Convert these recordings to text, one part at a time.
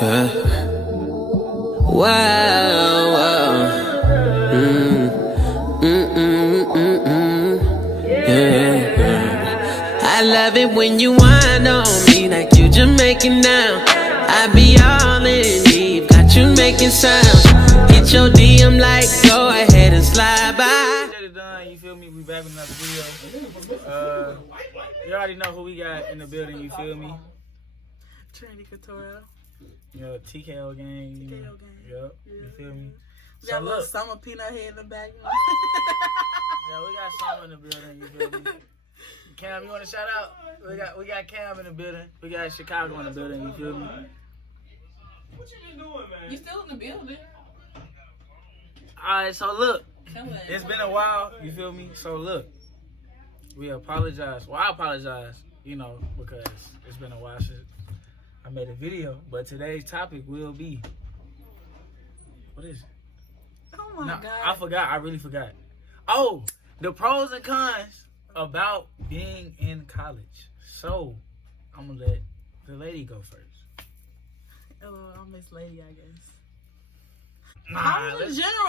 Yeah. Wow, wow. Yeah. I love it when you whine on me like you Jamaican now. I be all in deep, got you making sounds. Hit your DM like go ahead and slide by. Get it done, you feel me? We back with another video. You already know who we got in the building, you feel me? Trinity Couture. You know, TKO gang. TKO gang. Yep, you feel me? We got a little summer peanut head in the back. Yeah, we got Summer in the building, you feel me? Cam, you want to shout out? We got Cam in the building. We got Chicago in the building, you feel me? What you been doing, man? You still in the building? Alright, so look. It's been a while, you feel me? So look. We apologize. Well, I apologize, you know, because it's been a while since I made a video. But today's topic will be... What is it? Oh my God. I forgot. I really forgot. Oh, the pros and cons about being in college. So, I'm going to let the lady go first. I'll Miss Lady, I guess. Nah, College in general,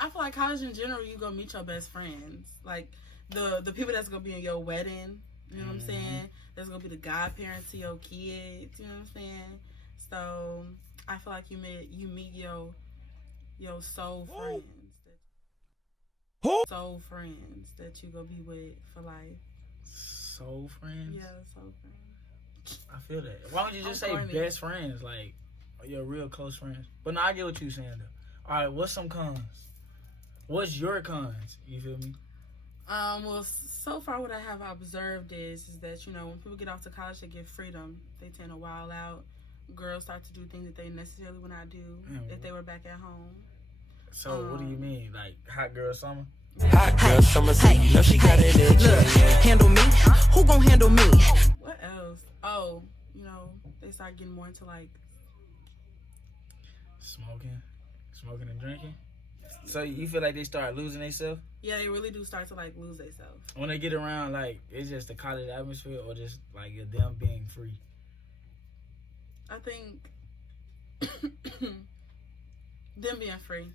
I feel like college in general, you gonna meet your best friends. Like the people that's gonna be in your wedding, you know what I'm saying? That's gonna be the godparents to your kids, you know what I'm saying? So I feel like you meet your soul friends. Soul friends that you gonna be with for life. Soul friends? Yeah, soul friends. I feel that. Why don't you just say best friends? Like, your real close friends. But no, I get what you're saying, though. All right, what's some cons? What's your cons? You feel me? Well, so far what I have observed is that, you know, when people get off to college, they get freedom. They tend to wild out. Girls start to do things that they necessarily would not do if they were back at home. So, what do you mean? Like, hot girl summer? Hot girl summer, you know she got it in. Look, handle me? Who gon' handle me? What else? Oh, you know, they start getting more into, like, smoking and drinking. So you feel like they start losing themselves? Yeah, they really do start to like lose themselves. When they get around, like, it's just the college atmosphere or just like them being free? I think them being free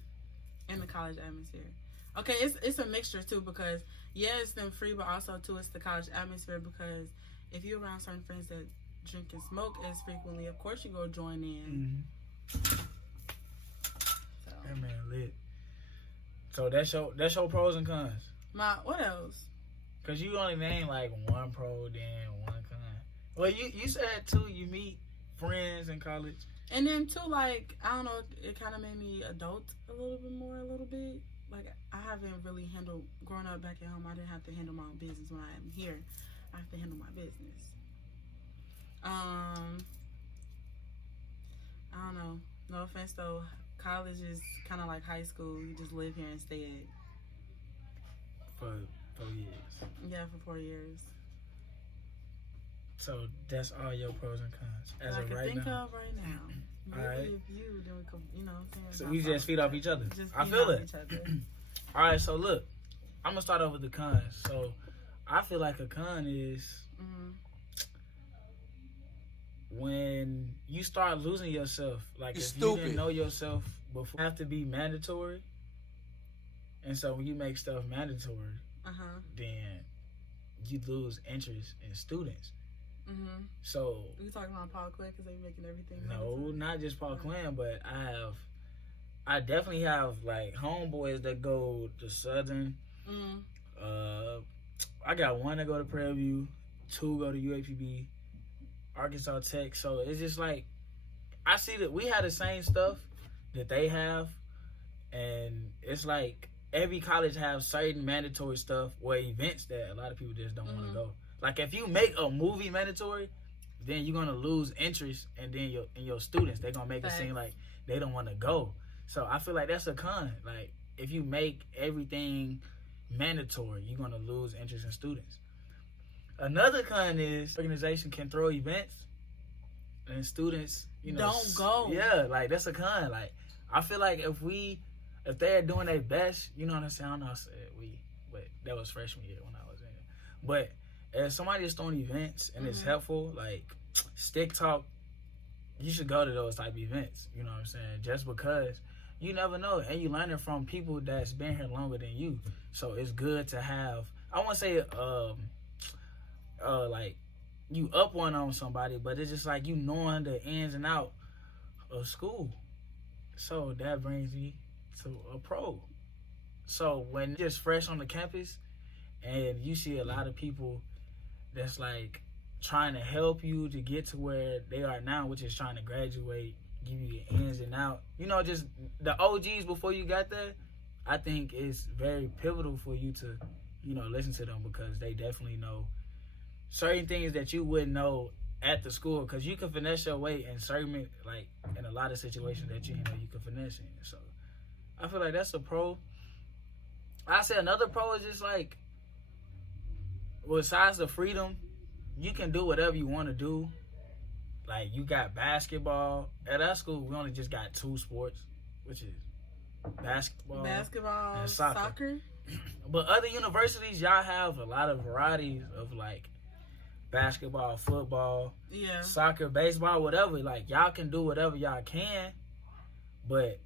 in the college atmosphere. Okay, it's a mixture too, because yeah, it's them free, but also too it's the college atmosphere, because if you're around certain friends that drink and smoke as frequently, of course you go join in. That man lit. So that's your pros and cons. What else? Cause you only name like one pro, then one con. Well, you said too you meet friends in college. And then too, like, I don't know, it kind of made me adult a little bit. Like, I haven't really handled, growing up back at home, I didn't have to handle my own business. When I am here, I have to handle my business. I don't know. No offense though. College is kind of like high school. You just live here instead. For 4 years. Yeah, for 4 years. So that's all your pros and cons as that of I can right think now. of right now. Maybe All right. if you do it, you know what I'm saying? So we just feed off each other. I feel it. All right, so look, I'm gonna start off with the cons. So I feel like a con is when you start losing yourself. Like, if you didn't know yourself before, it have to be mandatory. And so when you make stuff mandatory, then you lose interest in students. So you talking about Paul Quinn because they making everything? No, not just Paul Quinn, but I definitely have like homeboys that go to Southern. I got one that go to Prairie View, 2 go to UAPB, Arkansas Tech. So it's just like, I see that we have the same stuff that they have, and it's like every college have certain mandatory stuff or events that a lot of people just don't want to go. Like, if you make a movie mandatory, then you're gonna lose interest, and then your students, they're gonna make it seem like they don't want to go. So I feel like that's a con. Like, if you make everything mandatory, you're gonna lose interest in students. Another con is organization can throw events and students, you know, don't go. Yeah, like, that's a con. Like, I feel like if they're doing their best, you know what I'm saying? I don't know how I said but that was freshman year when I was in it. But if somebody is throwing events and it's helpful, like Stick Talk you should go to those type of events. You know what I'm saying? Just because you never know, and you learning from people that's been here longer than you. So it's good to have. I won't say like you up one on somebody, but it's just like you knowing the ins and out of school. So that brings me to a pro. So when you're just fresh on the campus and you see a lot of people that's like trying to help you to get to where they are now, which is trying to graduate, give you the ins and out, you know, just the OGs before you got there, I think it's very pivotal for you to, you know, listen to them, because they definitely know certain things that you wouldn't know at the school, because you can finesse your way in certain, like, in a lot of situations that you know you can finesse in. So I feel like that's a pro. I say another pro is just like, besides the freedom, you can do whatever you want to do. Like, you got basketball. At our school, we only just got 2 sports, which is basketball and soccer. But other universities, y'all have a lot of varieties of, like, basketball, football, soccer, baseball, whatever. Like, y'all can do whatever y'all can. But,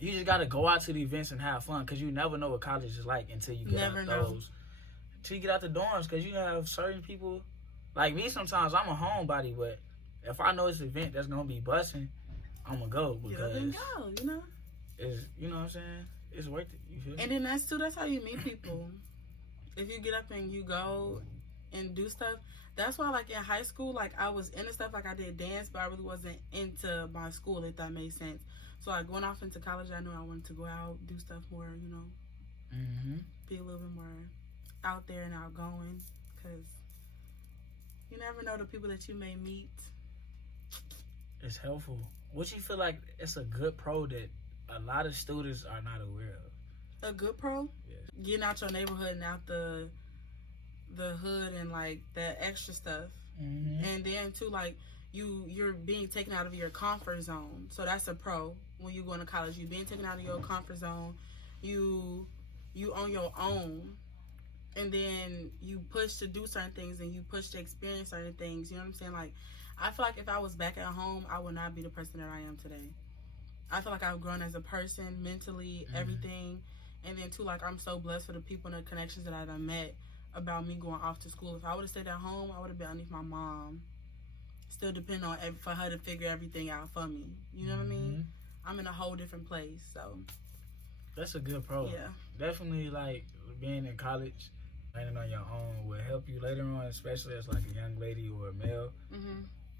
you just got to go out to the events and have fun, because you never know what college is like until you get out those. Until you get out the dorms, because you have certain people. Like me, sometimes I'm a homebody, but if I know it's an event that's going to be busting, I'm going to go, because you know? It's, you know what I'm saying? It's worth it. You feel me? And then that's how you meet people. If you get up and you go and do stuff, that's why, like, in high school, like, I was into stuff, like, I did dance, but I really wasn't into my school, if that made sense. So, like, going off into college, I knew I wanted to go out, do stuff more, you know, be a little bit more out there and outgoing, because you never know the people that you may meet. It's helpful. What you feel like it's a good pro that a lot of students are not aware of? A good pro? Yes. Getting out your neighborhood and out the hood and, like, that extra stuff. And then, too, like, you're being taken out of your comfort zone. So that's a pro. When you're going to college, you're being taken out of your comfort zone. You on your own. And then you push to do certain things, and you push to experience certain things. You know what I'm saying? Like, I feel like if I was back at home, I would not be the person that I am today. I feel like I've grown as a person, mentally, everything. And then, too, like, I'm so blessed for the people and the connections that I done met about me going off to school. If I would have stayed at home, I would have been underneath my mom. Still depend on for her to figure everything out for me. You know what I mean? I'm in a whole different place, so. That's a good pro. Yeah. Definitely, like, being in college, learning on your own will help you later on, especially as, like, a young lady or a male.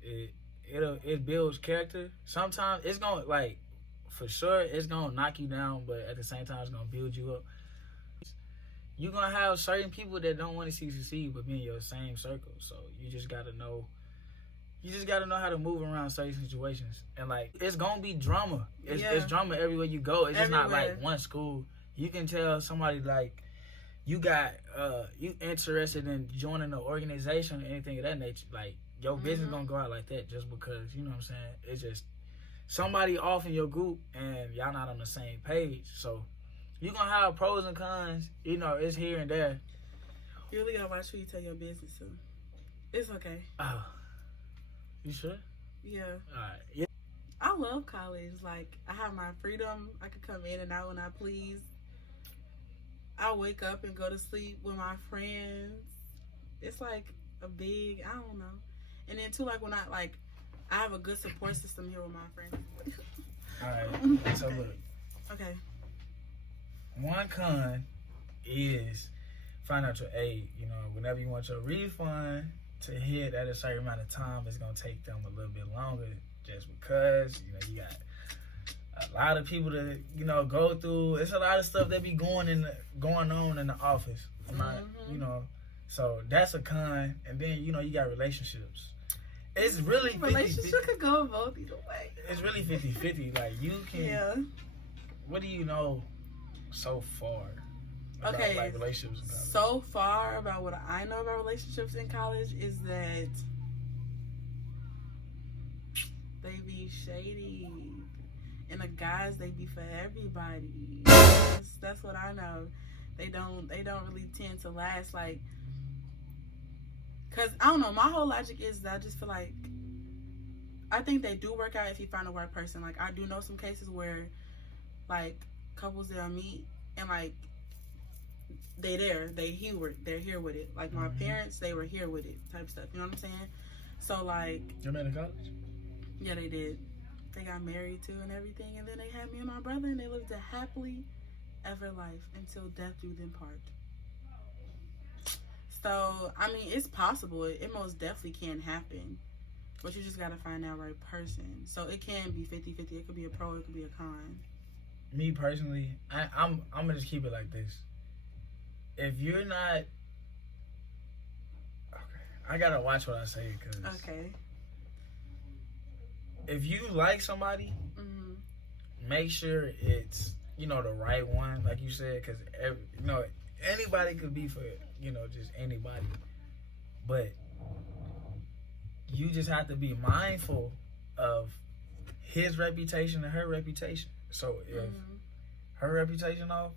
It builds character. Sometimes it's going to, like, for sure, it's going to knock you down, but at the same time, it's going to build you up. You're going to have certain people that don't want to see you succeed, but be in your same circle. So you just got to know. You just got to know how to move around certain situations. And, like, it's going to be drama. It's drama everywhere you go. It's just not, like, one school. You can tell somebody, like, you got, you interested in joining an organization or anything of that nature. Like, your business going to go out like that just because, you know what I'm saying? It's just somebody off in your group and y'all not on the same page. So you're going to have pros and cons. You know, it's here and there. You really got to watch who you tell your business to. It's okay. Oh. You sure? Yeah. All right. Yeah. I love college. Like, I have my freedom. I can come in and out when I please. I wake up and go to sleep with my friends. It's like a big, I don't know. And then, too, like, when I have a good support system here with my friends. All right. So, look. Okay. One con is financial aid. You know, whenever you want your refund to hit at a certain amount of time, it's going to take them a little bit longer just because, you know, you got a lot of people to, you know, go through. It's a lot of stuff that be going on in the office, you know. So that's a con. And then, you know, you got relationships. It's really 50-50. Relationship could go both either way. It's really 50-50. Like, you can. Yeah. What do you know so far about, like, relationships in college? So far about what I know about relationships in college is that they be shady. And the guys, they be for everybody. That's what I know. They don't really tend to last. Like, cause I don't know. My whole logic is that I just feel like I think they do work out if you find the right person. Like, I do know some cases where, like, couples they'll meet and, like, they're here with it. Like, my parents, they were here with it type stuff. You know what I'm saying? So, like... You met in college? Yeah, they did. They got married, too, and everything. And then they had me and my brother, and they lived a happily ever life until death do them part. So, I mean, it's possible. It most definitely can happen. But you just got to find that right person. So, it can be 50-50. It could be a pro. It could be a con. Me, personally, I'm going to just keep it like this. If you're not... Okay, I got to watch what I say. Cause Okay. If you like somebody, make sure it's, you know, the right one, like you said, because, you know, anybody could be for, you know, just anybody. But you just have to be mindful of his reputation and her reputation. So if her reputation off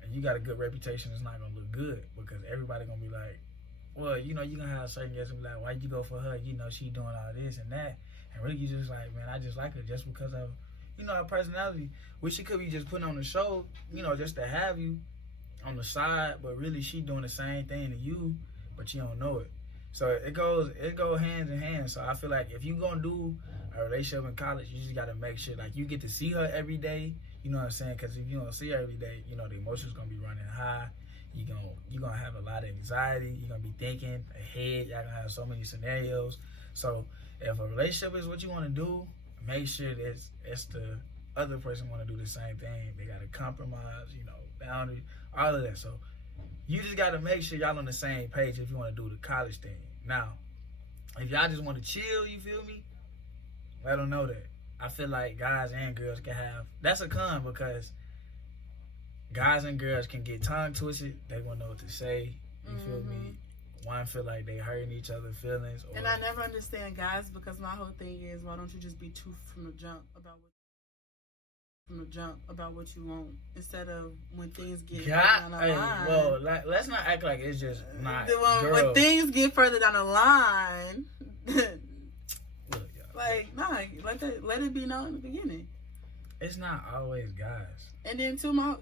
and you got a good reputation, it's not going to look good because everybody going to be like, well, you know, you're going to have certain guests be like, why'd you go for her? You know, she doing all this and that. And really, you just like, man, I just like her just because of, you know, her personality. Which she could be just putting on the show, you know, just to have you on the side. But really, she doing the same thing to you, but you don't know it. So it goes hand in hand. So I feel like if you going to do a relationship in college, you just got to make sure, like, you get to see her every day. You know what I'm saying? Because if you don't see her every day, you know, the emotions going to be running high. You're gonna have a lot of anxiety. You're going to be thinking ahead. Y'all going to have so many scenarios. So if a relationship is what you want to do, make sure that it's the other person want to do the same thing. They got to compromise, you know, boundaries, all of that. So you just got to make sure y'all on the same page if you want to do the college thing. Now, if y'all just want to chill, you feel me? Let them know that. I feel like guys and girls can have... That's a con because guys and girls can get tongue twisted. They won't know what to say. You feel me? One feel like they hurting each other's feelings. Or, and I never understand guys because my whole thing is, why don't you just be true from the jump about what you want instead of when things get further down the line. Well, let's not act like it's just not when things get further down the line. Look, like, nah, let it be known in the beginning. It's not always guys. And then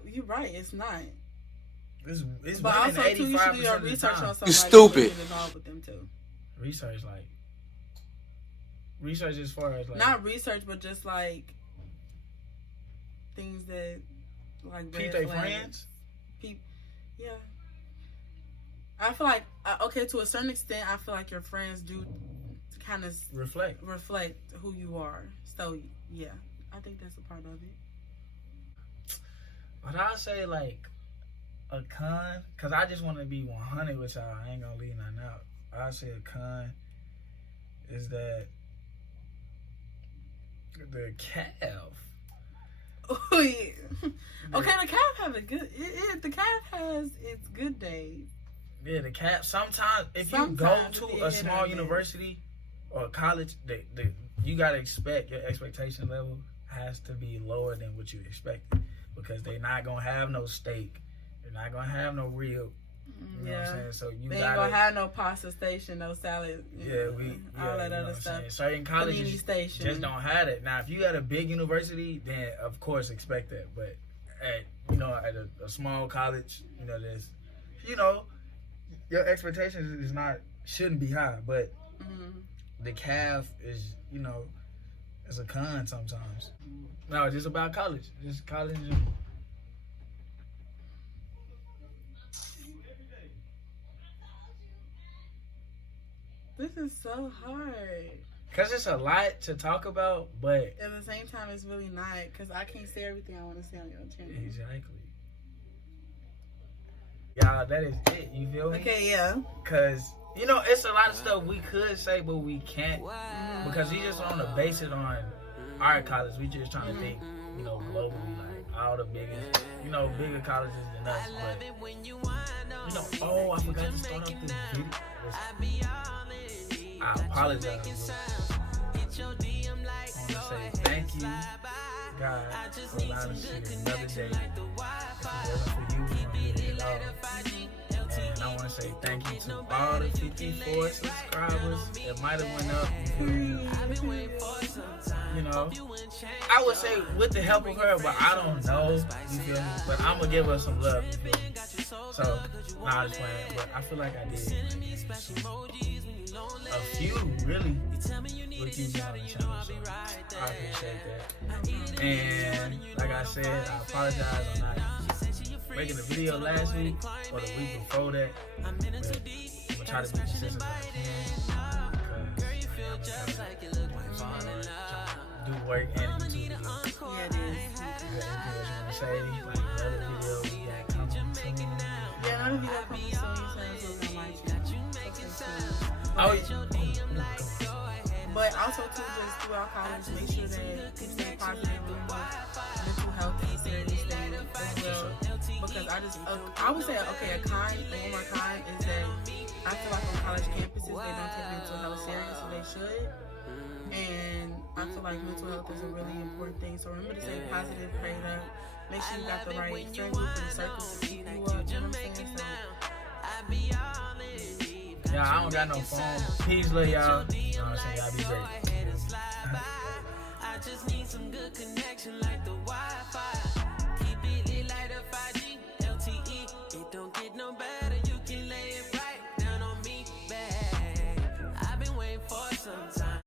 you're right, it's not. It's but also, too, you should do your research on somebody. You stupid. Get involved with them too. Research as far as like not research, but just like things that like keep their friends. Yeah. I feel like okay, to a certain extent, I feel like your friends do kind of reflect who you are. So yeah, I think that's a part of it. But I'll say like a con, cause I just want to be 100 with y'all. I ain't gonna leave nothing out. I'll say a con is that the calf. Oh yeah. Okay, the calf have a good. The calf has its good days. Yeah, the calf. Sometimes if you go to a small university or college, you gotta expect your expectation level has to be lower than what you expected because they're not gonna have no steak. They're not gonna have no real. You know what I'm saying? So you they ain't gonna have no pasta station, no salad. All that other stuff. Certain colleges just don't have it. Now, if you at a big university, then of course expect that. But at a small college, there's, your expectations shouldn't be high. But the calf is, is a con sometimes. No, just about college. Just college. This is so hard. Because it's a lot to talk about, but... At the same time, it's really not. Because I can't say everything I want to say on your channel. Exactly. Y'all, that is it. You feel me? Okay, yeah. Because, it's a lot of stuff we could say, but we can't. Because we just want to base it on our college. We just trying to think, globally, like, all the biggest, bigger colleges than us. But, I forgot to start off this video. I apologize. I want to say thank you, God, for allowing us to see another day. If it wasn't for you, we wouldn't be at all. And I want to say thank you to all the 54 subscribers. It might have went up. You know, I would say with the help of her, but I don't know. You feel me? But I'm gonna give her some love. You feel me? So, nah, I was playing, but I feel like I did. A few, really, with you being on the channel. So I appreciate that. And like I said, I apologize on not making a video last week or the week before that. But I'm gonna try to be consistent as I can. Do work and YouTube video. Yeah, it is. Say like another video we got coming soon. Yeah, another video coming soon. So on my channel. Oh, but also too, just throughout college, make sure that you stay positive with mental health and serious things as well. Because I would say, okay, one more kind is that I feel like on college campuses they don't take mental health serious, so they should. And I feel like mental health is a really important thing. So remember to stay positive, pray it up. Make sure you got the right friend group and circle to keep you up. You know what I'm saying? So, yeah, I don't got no phone. Peace, love y'all. You know what I'm saying? Y'all be great. I just need some good connection like the Wi-Fi. Keep it lit like a 5G LTE. It don't get no better.